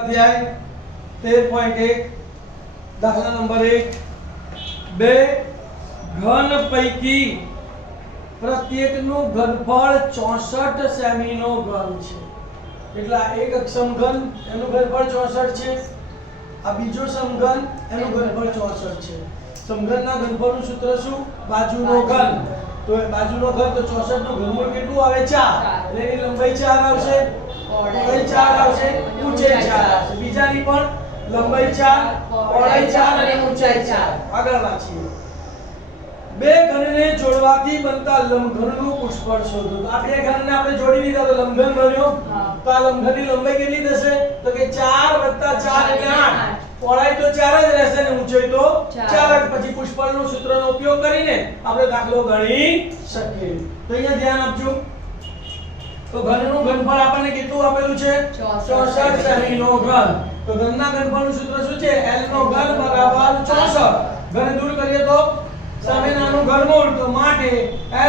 અધ્યાય 13.1 દાખલા નંબર 1 બે ઘન પૈકી પ્રત્યેકનું ઘનફળ 64 સેમીનો ઘન છે. એટલે આ એક સમઘન એનું ઘનફળ 64 છે, આ બીજો સમઘન એનું ઘનફળ 64 છે. સમઘનના ઘનફળનું સૂત્ર શું? બાજુનો ઘન. તો બાજુનો ઘન તો 64 નું ઘનમૂળ કેટલું આવે? 4. એટલે એની લંબાઈ 4 આવશે, પહોળાઈ 4 આવશે, ઊંચાઈ 4 આવશે. બીજાની પણ લંબાઈ 4, પહોળાઈ 4 અને ઊંચાઈ 4. આગળ વાંચીએ. બે ઘનને જોડવાથી બનતા લંબઘનનું પુષ્કળ શોધો. તો આ બે ઘનને આપણે જોડી દીધા તો લંબઘન બન્યો. તો આ લંબઘનની લંબાઈ કેટલી થશે? તો કે 4 + 4 એટલે 8. પહોળાઈ તો 4 જ રહેશે અને ઊંચાઈ તો 4 જ. પછી પુષ્કળનું સૂત્રનો ઉપયોગ કરીને આપણે દાખલો ગણી શકીએ. તો અહીંયા ધ્યાન આપજો. તો ઘનનું ઘનફળ આપણને કેટલું આપેલું છે? 64 સેમીનો ઘન. તો ઘનના ઘનફળનું સૂત્ર શું છે? L નો ઘન બરાબર 64. ઘન દૂર કરીએ તો સામેનાનું ઘનમૂળ, તો માટે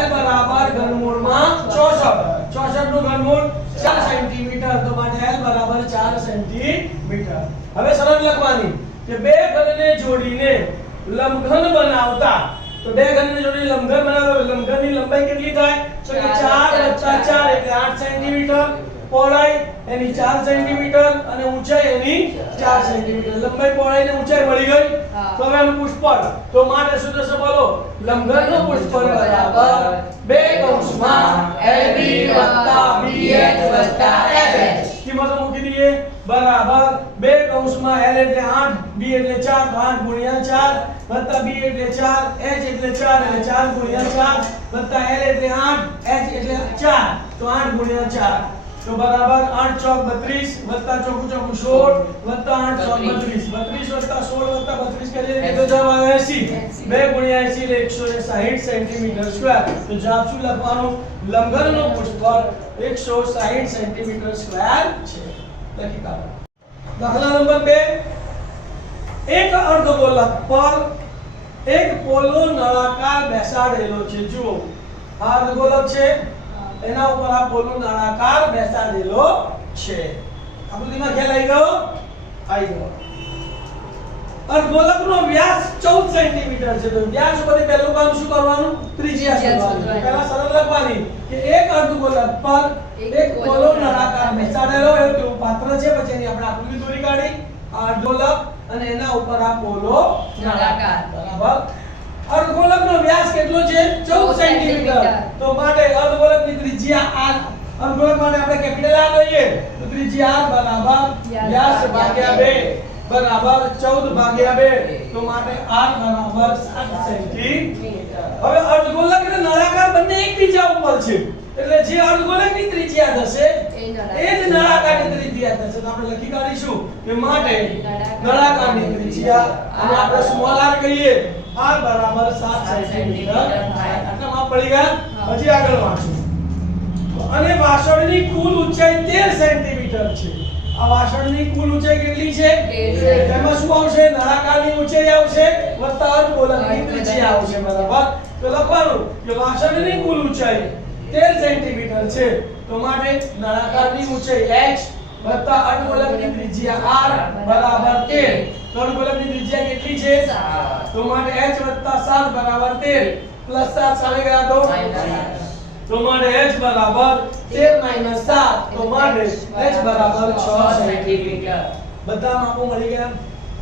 L બરાબર ઘનમૂળમાં 64. 64 નું ઘનમૂળ 4 સેન્ટીમીટર, તો માટે L બરાબર 4 સેન્ટીમીટર. હવે શરત લખવાની કે બે ઘનને જોડીને લંબઘન બનાવતા. તો બે ઘનને જોડીને લંબઘન બનાવતા, લંબઘનની લંબાઈ કેટલી થાય? તો કે 4 + 4 એટલે 8 સેન્ટીમીટર. પહોળાઈ એની 4 સેન્ટીમીટર અને ઊંચાઈ એની 4 સેન્ટીમીટર. લંબાઈ, પહોળાઈ અને ઊંચાઈ મળી ગઈ. તો હવે એનું પુષ્કળ, તો માટે શું થશે બોલો? લંબઘનનું પુષ્કળ બરાબર 2 કૌંસમાં AB + BH + FH. કિંમતો મૂકી દઈએ. બરાબર 2 કૌંસમાં L એટલે 8, B એટલે 4, તો 8 × 4 + B એટલે 4, H એટલે 4 એટલે 4 × 4 + L એટલે 8, H એટલે 4, તો 8 × 4. તો બરાબર 8 ચોક 32 + ચોકું ચોકું 16 + 8 ચોક 32. 32 + 16 + 32 કરીએ તો જવાબ આવે 80. 2 × 80 એટલે 160 સેન્ટીમીટર સ્ક્વેર. તો જવાબ શું લખવાનું? લંબઘનનું પુષ્કળ 160 સેન્ટીમીટર સ્ક્વેર છે. લખી કાઢો. દાખલા નંબર 2 એક અર્ધગોલક પર એક પોલો નળાકાર બેસાડેલો છે. જુઓ, આ અર્ધગોલક છે, એના ઉપર આ પોલો નળાકાર બેસાડેલો છે. આકૃતિમાં ખ્યાલ આવી ગયો? આવી ગયો. અર્ધગોલકનો વ્યાસ 14 સેન્ટીમીટર છે. તો વ્યાસ ઉપર પહેલું કામ શું કરવાનું? ત્રિજ્યા શોધવાની. પહેલા શરત લખવાની કે એક અર્ધગોલક પર એક પોલો નળાકાર બેસાડેલો એવું કેવું પાત્ર છે. પછી એની આપણે આકૃતિ દોરી કાઢી. આ અર્ધગોલક અને એના ઉપર આ પોલો નળાકાર. બરાબર. અર્ધગોલકનો વ્યાસ કેટલો છે? 14 સેન્ટીમીટર. તો માટે અર્ધગોલકની ત્રિજ્યા r. અર્ધગોલક માટે આપણે કેપિટલ R લઈએ. તો ત્રિજ્યા r બરાબર વ્યાસ ભાગ્યા 2 બરાબર 14/2. તો માટે r બરાબર 7 સેન્ટીમીટર. હવે અર્ધગોલક અને નળાકાર બંને એકબીજા ઉપર છે. એટલે જે અર્ધગોલકની ત્રિજ્યા થશે એ જ નળાકારની ત્રિજ્યા થશે. તો આપણે લખી કાઢીશું કે માટે નળાકારની ત્રિજ્યા, અને આપણે સ્મોલ r કહીએ, r બરાબર 7 સેન્ટીમીટર થાય. આટલા માપ પડી ગયા. પછી આગળ વાંચો. અને વાસણની કુલ ઊંચાઈ 13 સેન્ટીમીટર છે. આ વાસણની કુલ ઊંચાઈ કેટલી છે? એમાં શું આવશે? નળાકારની ઊંચાઈ આવશે વત્તા અર્ધગોલકની ત્રિજ્યા આવશે. બરાબર. તો લખવાનું કે વાસણની કુલ ઊંચાઈ 13 સેન્ટીમીટર છે. તો માટે નળાકારની ઊંચાઈ h વત્તા અર્ધગોલકની ત્રિજ્યા r બરાબર 13. તો અર્ધગોલકની ત્રિજ્યા કેટલી છે? 7. તો માટે h વત્તા 7 બરાબર 13 પ્લસ 7 સામે ગયા તો માટે h બરાબર 13 - 7. તો માટે h બરાબર 6 સેન્ટીમીટર. બધા માપો મળી ગયા.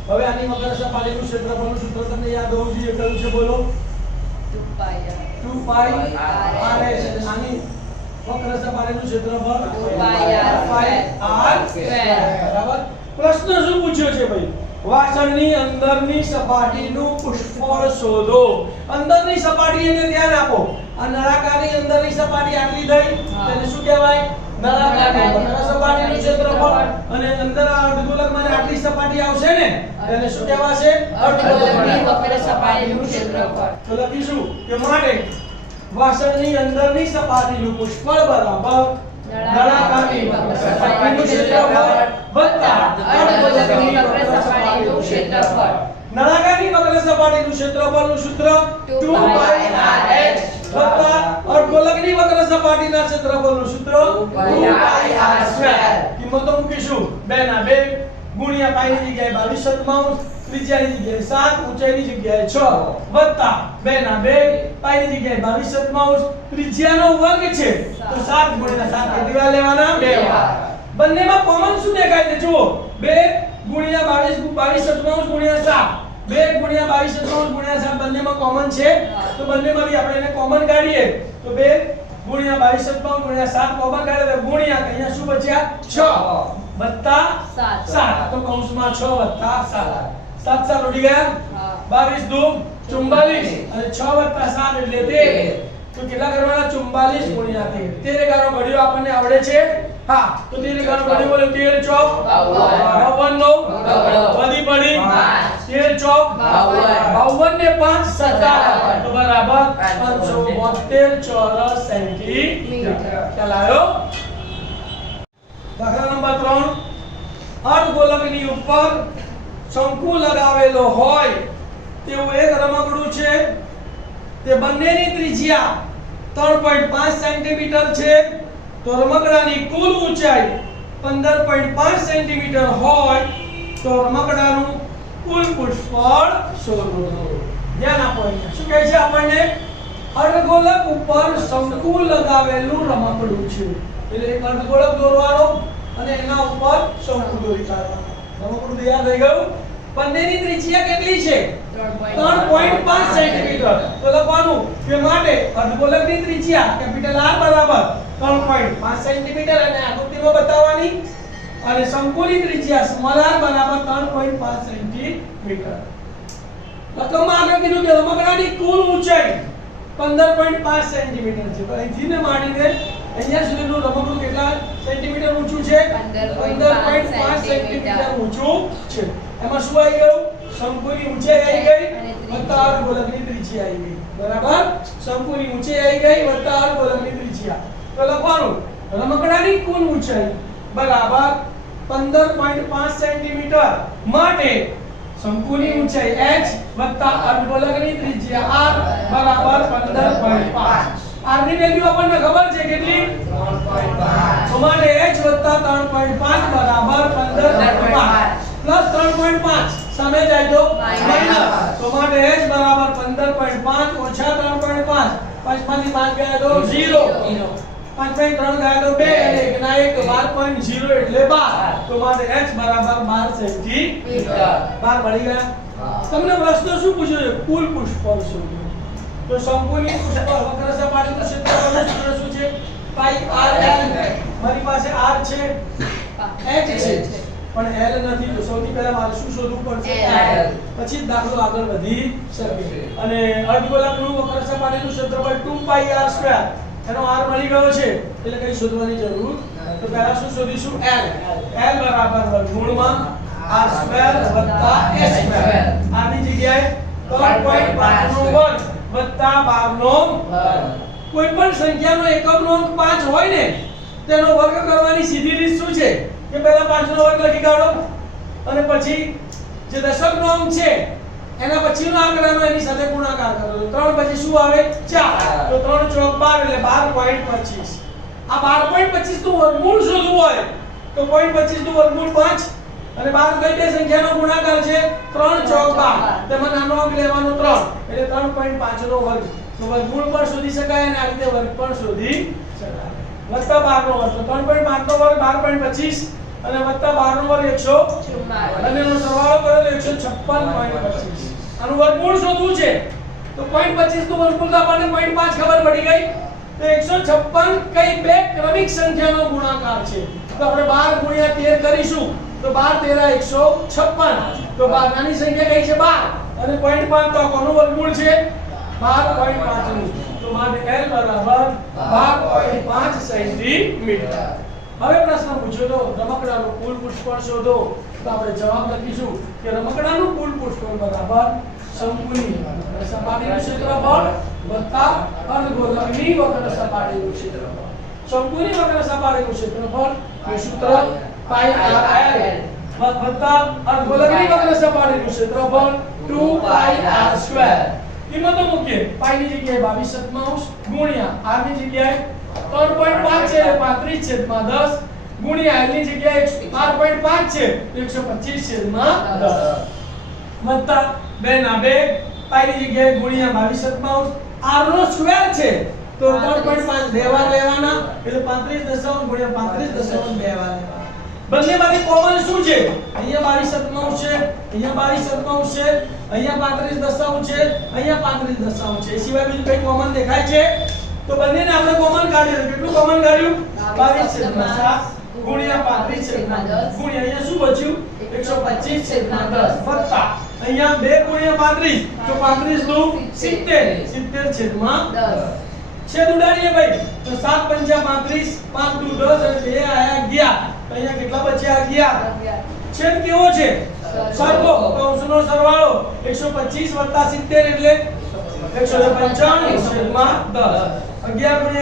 હવે આની વક્ર સપાટીનું ક્ષેત્રફળનું સૂત્ર તમને યાદ હોવું જોઈએ. કયું છે બોલો? 2π r/s. આની વક્ર સપાટીનું ક્ષેત્રફળ 2πr² બરાબર. પ્રશ્ન શું પૂછ્યો છે ભાઈ? વાસણની અંદરની સપાટીનું પુષ્કળ શોધો. અંદરની સપાટી એને ધ્યાન આપો. આ નળાકારની અંદરની સપાટી આટલી થઈ, તેને શું કહેવાય? નળાકારની વક્ર સપાટીનું ક્ષેત્રફળ. અને અંદર આ અર્ધગોલકમાં આટલી સપાટી આવશે ને, તેને શું કહેવાશે? અર્ધગોલકની વક્ર સપાટીનું ક્ષેત્રફળ. તો લખીશું કે માટે વાસણની અંદરની સપાટીનું પુષ્કળ બરાબર નળાકારની વક્ર સપાટીનું ક્ષેત્રફળ વત્તા અર્ધગોલકની વક્ર સપાટીનું ક્ષેત્રફળ. નળાકારની વક્ર સપાટીનું ક્ષેત્રફળનું સૂત્ર 2πr/h વત્તા અર્ધગોલકની વક્ર સપાટીના ક્ષેત્રફળનું સૂત્ર 2πr². કિંમતો મૂકીશું 2 ના 2 ગુણ્યા પાઈની જગ્યાએ 22/7 ત્રિજ્યાની જગ્યાએ 7 ઊંચાઈની જગ્યાએ 6 વત્તા 2 ના 2 પાઈની જગ્યાએ 22/7 ત્રિજ્યાનો વર્ગ છે તો 7 ગુણ્યા 7 કેટલી વાર લેવાના 2 વાર. બંનેમાં કોમન શું દેખાય છે જુઓ 2 ગુણ્યા 22/7 ગુણ્યા 7 2 ગુણ્યા 22/7 ગુણ્યા 7 બંનેમાં કોમન છે તો બંનેમાંથી આપણે એને કોમન કાઢીએ તો 2 ગુણ્યા 22/7 ગુણ્યા 7 કોમન કાઢીએ તો ગુણ્યા અહીંયા શું બચ્યા 6 વત્તા 7 તો કૌંસમાં 6 વત્તા 7 7 7 ઉડી ગયા 22 દુ 44 અને 6 વત્તા 7 એટલે 13 તો કેટલા કરવાના 44 ગુણ્યા 13 13 ગાનો ઘડિયો આપણને આવડે છે હા તો 13 ગાનો ઘડિયો બોલો 13 ચોક 52 વધી પડી 13 ચોક 52 ને 5 57 તો બરાબર 572 ચોરસ સેન્ટીમીટર ખ્યાલ આવ્યો. દાખલા નંબર 3 અર્ધગોલકની ઉપર શંકુ લગાવેલો હોય તેવું એક રમકડું છે તે બંનેની ત્રિજ્યા 3.5 સેન્ટીમીટર છે તો રમકડાની કુલ ઊંચાઈ 15.5 સેન્ટીમીટર હોય તો રમકડાનું કુલ પૃષ્ઠફળ શોધો. ધ્યાન આપો અહીંયા શું કહે છે આપણને અર્ધગોલક ઉપર શંકુ લગાવેલું રમકડું છે એટલે એક અર્ધગોલક દોરવાનો અને એના ઉપર શંકુ દોરી કાઢવાનો. રમકડું તૈયાર થઈ ગયું. બંનેની ત્રિજ્યા કેટલી છે 3.5 સેન્ટીમીટર તો લખવાનું કે માટે અર્ધગોલકની ત્રિજ્યા કેપિટલ R બરાબર 3.5 સેન્ટીમીટર અને આકૃતિમાં બતાવવાની અને શંકુની ત્રિજ્યા સ્મોલ r બરાબર 3.5 સેન્ટીમીટર. રકમમાં આગળ કીધું કે રમકડાની કુલ ઊંચાઈ 15.5 સેન્ટીમીટર છે તો અહીંથી ને માંડીને અહીંયા સુધીનું રમકડું કેટલા સેન્ટીમીટર ઊંચું છે 15.5 સેન્ટીમીટર ઊંચું છે. એમાં શું આવી ગયું શંકુની ઊંચાઈ આવી ગઈ વત્તા અર્ધગોલકની ત્રિજ્યા આવી ગઈ બરાબર. શંકુની ઊંચાઈ આવી ગઈ વત્તા અર્ધગોલકની ત્રિજ્યા તો લખવાનું રમકડાની કુલ ઊંચાઈ બરાબર 15.5 સેન્ટીમીટર માટે શંકુની ઊંચાઈ h વત્તા અર્ધગોલકની ત્રિજ્યા r બરાબર 15.5. r ની વેલ્યુ આપણને ખબર છે કેટલી 3.5 તો માટે h વત્તા 3.5 બરાબર 15.5 પ્લસ 3.5 સામે જાય તો માઈનસ તો માટે h બરાબર 15.5 ઓછા 3.5 5 માંથી 5 ગયા તો 0 5 માંથી 3 ગયા તો 2 અને 1 ના 1 12.0 એટલે 12 તો માટે h બરાબર 12 સેન્ટીમીટર 12 મળી ગયા. તમને પ્રશ્ન શું પૂછ્યો છે કુલ પૃષ્ઠફળ શોધો તો શંકુની વક્ર સપાટીનું ક્ષેત્રફળ સૂત્ર શું છે પાઈ r l. મારી પાસે r છે h છે પણ l નથી તો સૌથી પહેલા મારે શું શોધવું પડશે l પછી દાખલો આગળ વધી શકે. અને અર્ધગોલકનું વક્ર સપાટીનું ક્ષેત્રફળ 2πr² એનો r મળી ગયો છે એટલે કઈ શોધવાની જરૂર તો પહેલા શું શોધીશું l બરાબર વર્ગમૂળમાં r² + s². આની જગ્યાએ 3.5 નો વર્ગ વત્તા 12 નો કોઈ પણ સંખ્યાનો એકમનો અંક 5 હોય ને તેનો વર્ગ કરવાની સીધી રીત શું છે કે પહેલા 5 નો વર્ગ લખી કાઢો અને પછી જે દશકનો અંક છે એના પછીનો આંકડાનો એની સાથે ગુણાકાર કરો તો 3 પછી શું આવે 4 તો 3 ચોક 12 એટલે 12.25. આ 12.25 નું વર્ગમૂળ શોધવું હોય તો 0.25 નું વર્ગમૂળ 5 અને 12 કઈ બે સંખ્યાનો ગુણાકાર છે 3 ચોક 12 તેમાં નાનો અંક લેવાનો 3 એટલે 3.5 નો વર્ગ તો વર્ગમૂળ પણ શોધી શકાય અને આ રીતે વર્ગ પણ શોધી શકાય. વત્તા 12 નો વર્ગ તો 3.5 નો વર્ગ 12.25 અને વત્તા 12 નો વર્ગ 144 અને નો સરવાળો કરો તો 156.25. આનું વર્ગમૂળ શોધવું છે તો 0.25 નું વર્ગમૂળ તો આપણને 0.5 ખબર પડી ગઈ તો 156 કઈ બે ક્રમિક સંખ્યાનો ગુણાકાર છે તો આપણે 12 ગુણ્યા 13 કરીશું તો 12 13 156 તો 12 નાની સંખ્યા કઈ છે 12 અને 0.5 તો કોનું વર્ગમૂળ છે 12.5 નું તો માટે l બરાબર 12.5 સેન્ટીમીટર. હવે પ્રશ્ન પૂછ્યો તો રમકડાનું કુલ પૃષ્ઠફળ શોધો તો આપણે જવાબ લખીશું કે રમકડાનું કુલ પૃષ્ઠફળ બરાબર શંકુની સપાટીનું ક્ષેત્રફળ વત્તા અર્ધગોલકની વક્ર સપાટીનું ક્ષેત્રફળ. શંકુની વક્ર સપાટીનું ક્ષેત્રફળ એ સૂત્ર પાઈ r l વત્તા અર્ધગોલકની વક્ર સપાટીનું ક્ષેત્રફળ 2πr². કિંમતો મૂકીએ. પાઈ ની જગ્યાએ 22/7 ગુણ્યા r ની જગ્યાએ 3.5 છે એટલે 35/10 ગુણ્યા l ની જગ્યાએ 12.5 છે તો 125/10 વત્તા 2 ના 2 પાઈ ની જગ્યાએ ગુણ્યા 22/7 r નો સ્ક્વેર છે તો 3.5 બે વાર લેવાના એટલે 35 ગુણ્યા 35 બે વાર લેવાના. બંનેમાંથી કોમન શું છે? અહીંયા 22/7 છે, અહીંયા 22/7 છે, અહીંયા 35 છે, અહીંયા 35 છે. એ સિવાય બીજું કઈ કોમન દેખાય છે? તો બંનેને આપણે કોમન કાઢ્યું. કેટલું કોમન કાઢ્યું? 22/7 ગુણ્યા 35/10 ગુણ્યા અહીંયા શું બચ્યું? 125/10 વત્તા અહીંયા 2 ગુણ્યા 35 તો 35 નું 70 70/10 છેદ ઉડાડીએ ભાઈ તો 7 પંચા 35 5 દુ 10 અને 2 આયા 11 તો અહીંયા કેટલા બચ્યા? 11. છેદ કેવો છે? સરખો. કૌંસનો સરવાળો 125 + 70 એટલે 195/10. 11 ×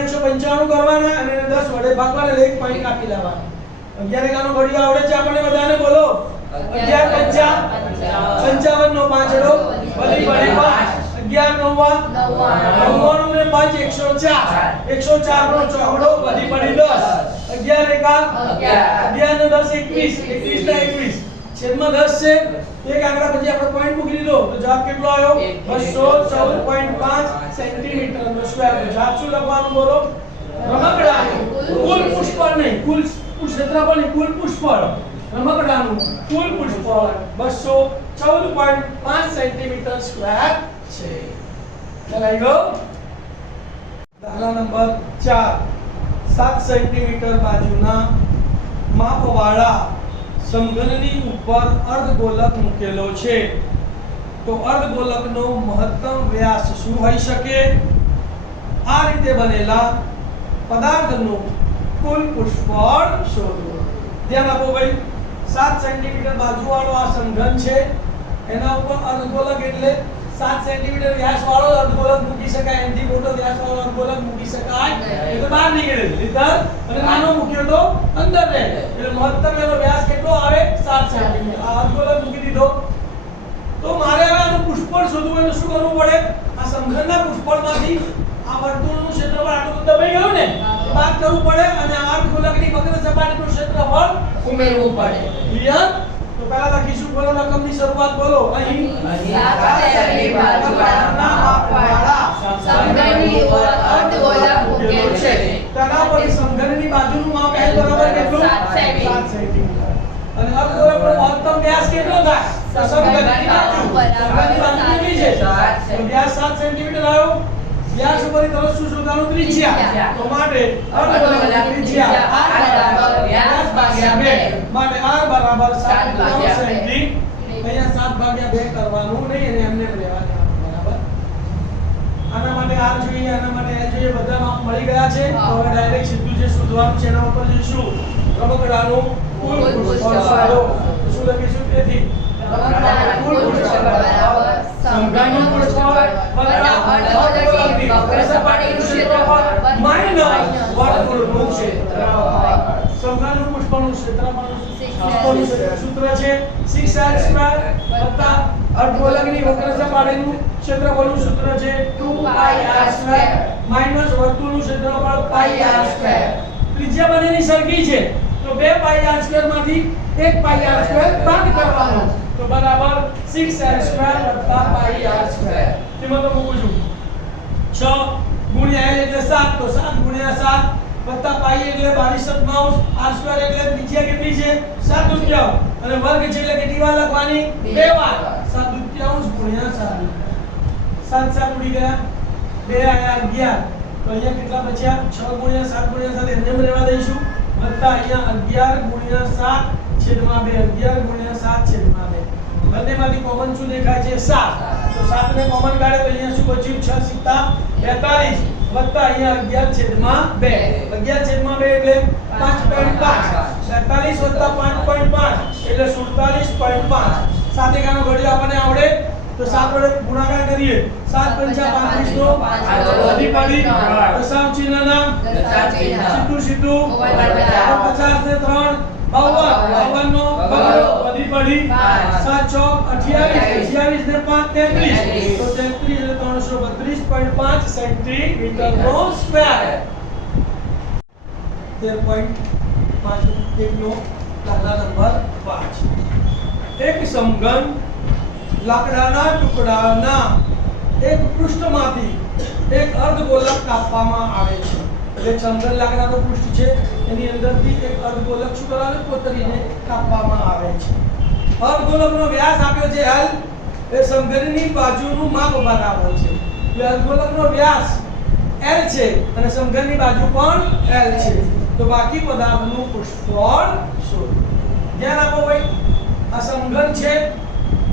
195 કરવાના અને એને 10 વડે ભાગવાના એટલે 1 પોઈન્ટ કાપી લેવાના. 11 એકાનો ઘડિયો આવડે છે આપણને બધાને? બોલો. 11 પંચા 55 નો પાંચડો વળી વળી 5 11 99 ને 5 104 104 નો ચોકડો વધી પડી 10 11 એકા 11 ને 10 21 21 ના 21 છેદમાં 10 છે. એક આંકડા પછી આપણે પોઈન્ટ મૂકી દીધો તો જવાબ કેટલો આવ્યો? 214.5 સેન્ટીમીટર નો સ્ક્વેર. જવાબ શું લખવાનું? બોલો. રમકડાનું કુલ પુષ્પળ નહીં, કુલ ક્ષેત્રફળ નહીં, કુલ પુષ્પળ. રમકડાનું કુલ પુષ્પળ 214.5 સેન્ટીમીટર સ્ક્વેર છે. ચલાઈ ગયો. દાખલા નંબર 4 7 સેન્ટીમીટર બાજુના માપવાળા સમઘનની ઉપર અર્ધગોલક મૂકેલો છે તો અર્ધગોલકનો મહત્તમ વ્યાસ શું હોઈ શકે? આ રીતે બનેલા પદાર્થનું કુલ પુષ્પળ શોધો. ધ્યાન આપો ભાઈ. 7 સેન્ટીમીટર બાજુવાળો આ સમઘન છે, એના ઉપર અર્ધગોલક એટલે 7 સેન્ટીમીટર વ્યાસ વાળો અર્ધગોલક મૂકી શકાય. એનાથી મોટો વ્યાસ વાળો અર્ધગોલક મૂકી શકાય એ તો બહાર નીકળે લીધર અને નાનો મૂક્યો તો અંદર રહે એટલે મહત્તમ એનો વ્યાસ કેટલો આવે? 7 સેન્ટીમીટર. આ અર્ધગોલક મૂકી દીધો તો મારે હવે આનું પુષ્પળ શોધવું હોય તો શું કરવું પડે? આ સમઘનના પુષ્પળમાંથી આ વર્તુળનું ક્ષેત્રફળ આટલું દબાઈ ગયું ને બાદ કરવું પડે અને આ અર્ધગોલકની વક્ર સપાટીનું ક્ષેત્રફળ ઉમેરવું પડે. ક્લિયર? તો પહેલા લખીશું. બોલો રકમની શરૂઆત બોલો. અહીં બાજુવાળા માપવાળા સમઘનની ઉપર અર્ધગોલક મૂકેલ છે. તેના પર સમઘનની બાજુનું માપ L બરાબર કેટલું? 7 સેન્ટીમીટર. અને અર્ધગોલકનો મહત્તમ વ્યાસ કેટલો થાય? તો સમઘનની બાજુ કેટલી છે? તો વ્યાસ 7 સેન્ટીમીટર આવ્યો. વ્યાસ ઉપર તરફ શું શોધવાનું? ત્રિજ્યા. તો માટે અર્ધગોલકની ત્રિજ્યા r બરાબર વ્યાસ ભાગ્યા 2 માટે r બરાબર 7 સેન્ટી. અહીંયા 7 ભાગ્યા 2 કરવાનું નહીં અને એમને લેવા દેવાનું. બરાબર. આના માટે r જોઈએ, આના માટે l જોઈએ, બધા માપ મળી ગયા છે. તો હવે ડાયરેક્ટ સીધું જે શોધવાનું છે એના ઉપર જઈશું. રમકડાનું કુલ પુષ્પળ શોધો. શું લખીશું? તેથી રમકડાનું કુલ પુષ્પળ બરાબર સમઘનનું પુષ્પળ વત્તા અર્ધગોલકની વક્ર સપાટીનું ક્ષેત્રફળ માઈનસ વર્તુળનું ક્ષેત્રફળ. સમઘનનું પુષ્પળનું ક્ષેત્રફળ સૂત્ર છે 6r² વત્તા અર્ધગોલકની વક્ર સપાટીનું ક્ષેત્રફળનું સૂત્ર છે 2πr² માઈનસ વર્તુળનું ક્ષેત્રફળ πr². ત્રિજ્યા બંનેની સરખી છે તો 2πr² માંથી 1πr² બાદ કરવાનો તો બરાબર 6r² વત્તા πr². કિંમતો મૂકું છું. 6 ગુણ્યા l એટલે 7 તો 7 ગુણ્યા 7 વત્તા પાઈ એટલે 22/7 r² એટલે ત્રિજ્યા કેટલી છે? 7/2 અને વર્ગ છે એટલે કેટલી વાર લખવાની? 2 વાર. 7/2 ગુણ્યા 7 7 7 ઉડી ગયા 2 આયા 11 તો અહીંયા કેટલા બચ્યા? 6 ગુણ્યા 7 ગુણ્યા 7 એમને રહેવા દઈશું વત્તા અહીંયા 11 ગુણ્યા 7 છેદમાં 2 11 ગુણ્યા 7 છેદમાં 2. બંનેમાંથી કોમન શું દેખાય છે? 7. તો 7 ને કોમન કાઢે તો અહીંયા શું બચ્યું? 6 સિત્તા 42 વત્તા અહીંયા 11 છેદમાં 2 11 છેદમાં 2 એટલે 5.5 42 વત્તા 5.5 એટલે 47.5. 7 એકાનો ઘડિયો આપણને આવડે તો 7 વડે ગુણાકાર કરીએ 7 પંચા 35 નો વધી પડી દશાંશ ચિહ્નના સીધું સીધું 50 ને 3 52 નો બગડો વધી પડી 7 ચોક 28 28 ને 5 33 તો 33 એટલે 332.5 સેન્ટીમીટર નો સ્ક્વેર 13.5 નો દાખલા નંબર 5 એક સમઘન લાકડાના ટુકડાના એક પૃષ્ઠમાંથી એક અર્ધગોલક કાપવામાં આવે છે એટલે સમઘન લાકડાનું પૃષ્ઠ છે એની અંદરથી એક અર્ધગોલક શું કરવાનું કોતરીને કાપવામાં આવે છે અર્ધગોલકનો વ્યાસ આપ્યો છે L એ સમઘનની બાજુનું માપ બરાબર છે એટલે અર્ધગોલકનો વ્યાસ L છે અને સમઘનની બાજુ પણ L છે તો બાકી પદાર્થનું પૃષ્ઠફળ શોધો ધ્યાન આપો ભાઈ આ સમઘન છે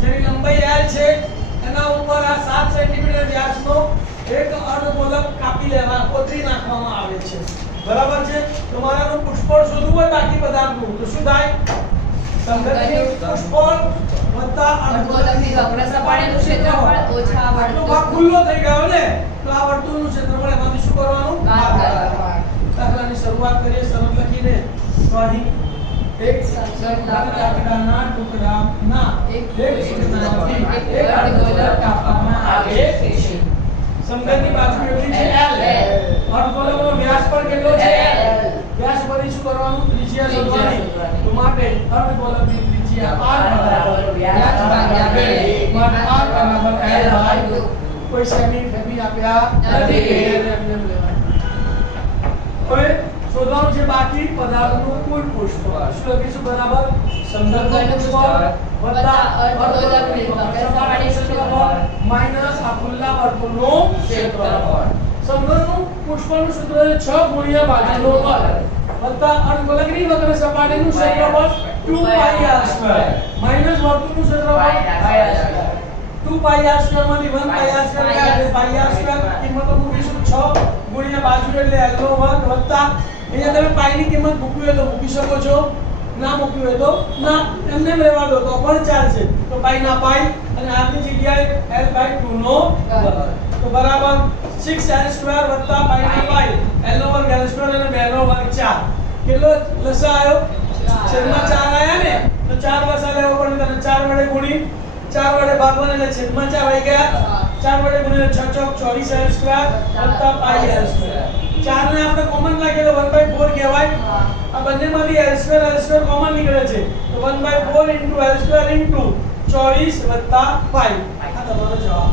જેની લંબાઈ L છે એના ઉપર આ 7 સેન્ટીમીટર વ્યાસનો એક અર્ધગોલક કાપી લેવા કોતરી નાખવામાં આવે છે બરાબર છે તમારાનું પૃષ્ઠફળ શોધવું હોય બાકી પદાર્થનું તો શું થાય સમઘનની પૃષ્ઠફળ વત્તા અર્ધગોલકની વક્ર સપાટીનું ક્ષેત્રફળ ઓછા વર્તુળ ભાગ ખુલ્લો થઈ ગયો ને તો આ વર્તુળનું ક્ષેત્રફળ એમાંથી શું કરવાનું બાદ કરવાનું દાખલાની શરૂઆત કરીએ સરળ લખીને તો અહીં એક લાકડાના ટુકડાના એક પૃષ્ઠમાંથી એક અર્ધગોલક કાપવામાં આવે છે સમઘનની બાજુ કેટલી છે L અર્ધગોલકનો વ્યાસ પણ કેટલો છે L વ્યાસ પછી શું કરવાનું ત્રિજ્યા શોધવાની તો માટે અર્ધગોલકની ત્રિજ્યા r બરાબર વ્યાસ ભાગ્યા 2 માટે r બરાબર L ભાગ્યા 2 કોઈ સેમી ફેમી આપ્યા નથી હવે શોધવાનું છે બાકી પદાર્થનું કુલ પૃષ્ઠફળ શું લખીશું બરાબર સમઘનનું પૃષ્ઠફળ વત્તા અર્ધગોલકની વક્ર સપાટીનું ક્ષેત્રફળ માઈનસ આ ખુલ્લા વર્તુળનું ક્ષેત્રફળ સમઘનનું પૃષ્ઠફળનું સૂત્ર છે 6 ગુણ્યા બાજુનો વર્ગ વત્તા અર્ધગોલકની વક્ર સપાટીનું ક્ષેત્રફળ 2πr² માઈનસ વર્તુળનું ક્ષેત્રફળ 2πr² માંથી 1πr² એટલે πr² કિંમતો મૂકીશું 6 ગુણ્યા બાજુ એટલે l નો વર્ગ વત્તા અહીંયા તમે પાઈ ની કિંમત મૂકવી હોય તો મૂકી શકો છો ના મૂકવી હોય તો ના એમને રહેવા દો તો પણ ચાલશે તો પાઈ ના પાઈ અને r ની જગ્યાએ l/2 નો વર્ગ તો બરાબર 6l² વત્તા પાઈ ના પાઈ l નો વર્ગ l² અને 2 નો વર્ગ 4 કેટલો લસા આવ્યો છેદમાં 4 આયા ને તો 4 લસા લેવો પડે તો 4 વડે ગુણી 4 વડે ભાગવાનું એટલે છેદમાં 4 આવી ગયા 4 વડે ગુણીને 6 ચોક 24l² વત્તા પાઈ l². 4 ને આપણે કોમન લાગે તો 1/4 કહેવાય. આ બંનેમાંથી l² કોમન નીકળે છે તો 1/4 * l² * 24 વત્તા પાઈ. આ તમારો જવાબ.